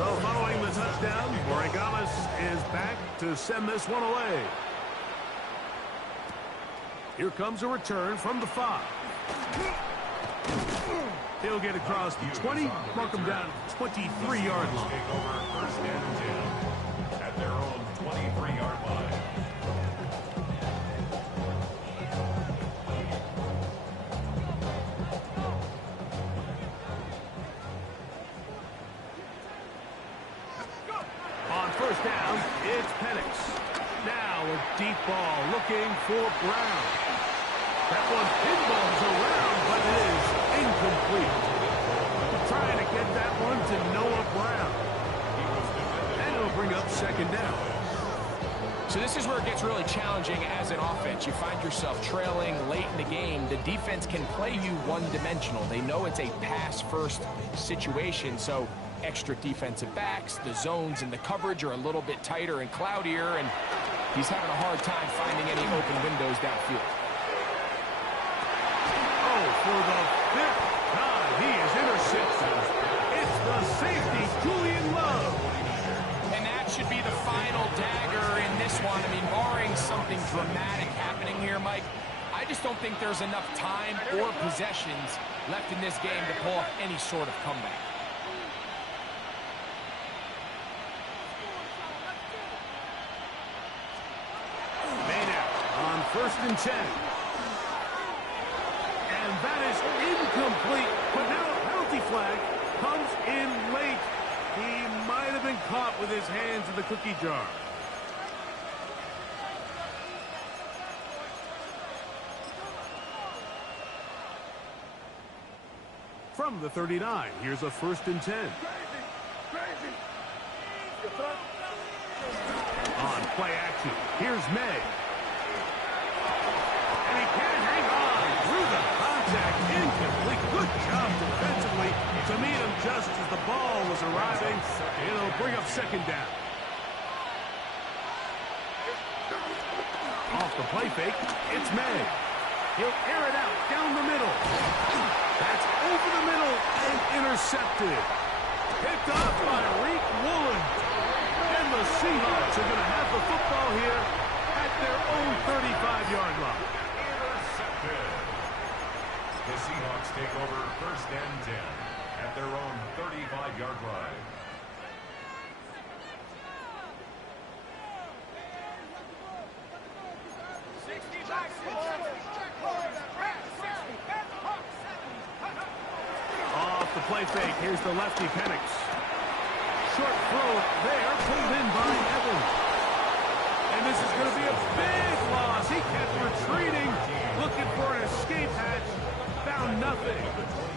So following the touchdown, Borregales is back to send this one away. Here comes a return from the 5. He'll get across the 20, mark him down 23-yard line. Take over 1st and 10 at their own 23-yard line. On 1st down, it's Penix. Now a deep ball looking for Brown. That one pinballs around, but it is incomplete. Trying to get that one to Noah Brown. And it'll bring up 2nd down. So this is where it gets really challenging as an offense. You find yourself trailing late in the game. The defense can play you one-dimensional. They know it's a pass-first situation, so extra defensive backs, the zones and the coverage are a little bit tighter and cloudier, and he's having a hard time finding any open windows downfield. Oh, for the 5th time, he is intercepted. It's the safety, Julian Love. And that should be the final dagger in this one. I mean, barring something dramatic happening here, Mike, I just don't think there's enough time or possessions left in this game to pull off any sort of comeback. On 1st and 10. And that is incomplete. But now a penalty flag comes in late. He might have been caught with his hands in the cookie jar. From the 39, here's a 1st and 10. On play action, here's May. And he can't hang on through the contact. Incomplete. Good job defensively to meet him just as the ball was arriving. It'll bring up 2nd down. Off the play fake, it's May. He'll air it out down the middle. That's over the middle and intercepted. Picked off by Reek Woolen. And the Seahawks are going to have the football here at their own 35-yard line. Intercepted. The Seahawks take over 1st and 10 at their own 35-yard line. Off the play fake, here's the lefty Penix. Short throw there, pulled in by Evans. And this is going to be a big loss. He kept retreating, looking for an escape hatch, found nothing.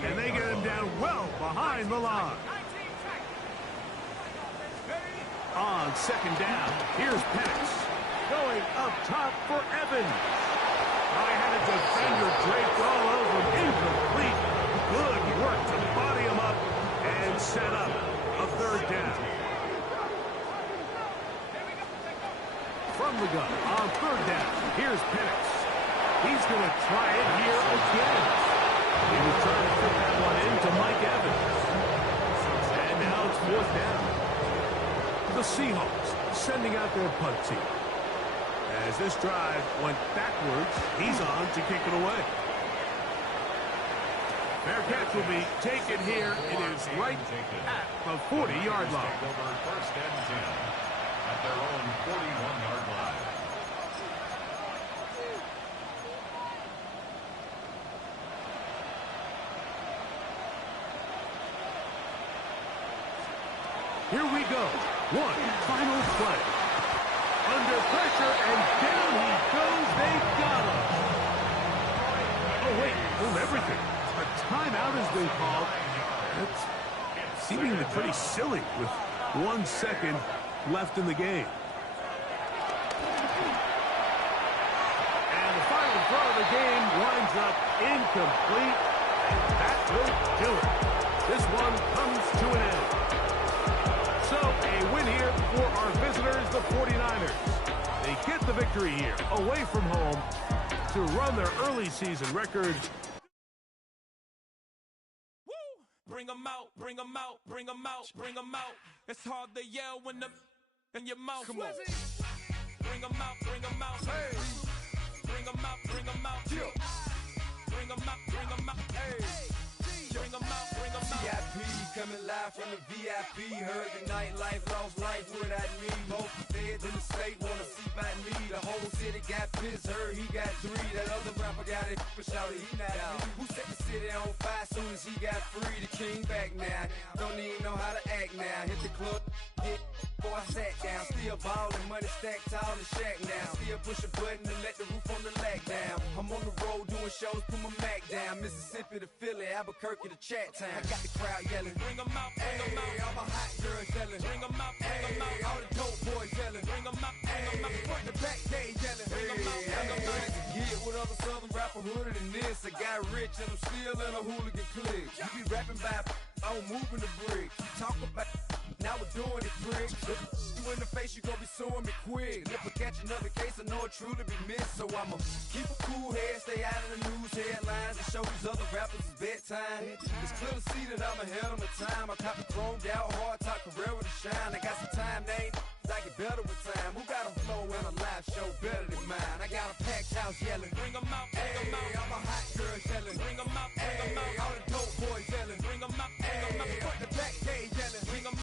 And they get him down well behind the line. On 2nd down, here's Penix. Going up top for Evans. I had a defender draped all over him. Incomplete. Good work to body him up and set up a 3rd down. From the gun on 3rd down, here's Penix. He's going to try it here again. He was trying to put that one into Mike Evans. And now it's 4th down. The Seahawks sending out their punt team. As this drive went backwards, he's on to kick it away. Fair catch will be taken here. It is right at the 40-yard line. Over 1st and 10 at their own 41-yard line. Here we go. One final play. Under pressure, and down he goes. They got him. Oh, wait. Hold everything. A timeout has been called. That's seemingly pretty silly with 1 second left in the game. And the final throw of the game winds up incomplete. And that will do it. This one comes to an end. So, a win here for our visitors, the 49ers. They get the victory here, away from home, to run their early season record. Woo! Bring them out, bring them out, bring them out, bring them out. It's hard to yell when them in your mouth. Come on. Bring them out, bring them out. Hey. Bring them out, bring them out. Bring them out, bring them out. Hey. Bring them out, bring them out. VIP coming live from the VIP. Heard the nightlife, lost life without me. Most feds in the state wanna see by me. The whole city got pissed, heard he got 3. That other rapper got it, but shouted he not out. Who set the city on fire soon as he got free? The king back now. Don't even know how to act now. Hit the club, get before I sat down. Still ballin', money stacked tall in shack now. Still push a button and let the roof on the lag down. I'm on the road doing shows, put my Mac down. Mississippi to Philly, Albuquerque to Chat Town. I got the crowd yelling. Bring them out, bring them out. All my hot girls yelling. Bring them out, bring them out. All the dope boys yelling. Bring them out, bring them out. Front the back, they yelling. Bring them out, bring them out. Get with other southern rapper hooded than this. I got rich and I'm still in a hooligan clique. You be rapping by, I'm moving the bricks. You talk about, now we're doing it, prick. You in the face, you gon' be suing me quick. If I catch another case, I know it truly be missed. So I'ma keep a cool head, stay out of the news headlines, and show these other rappers it's bedtime. It's clear to see that I'm ahead of my time. I cop the chromed out, hard top career with a shine. I got some time, name. I get better with time. Who got a flow and a live show better than mine? I got a packed house yelling.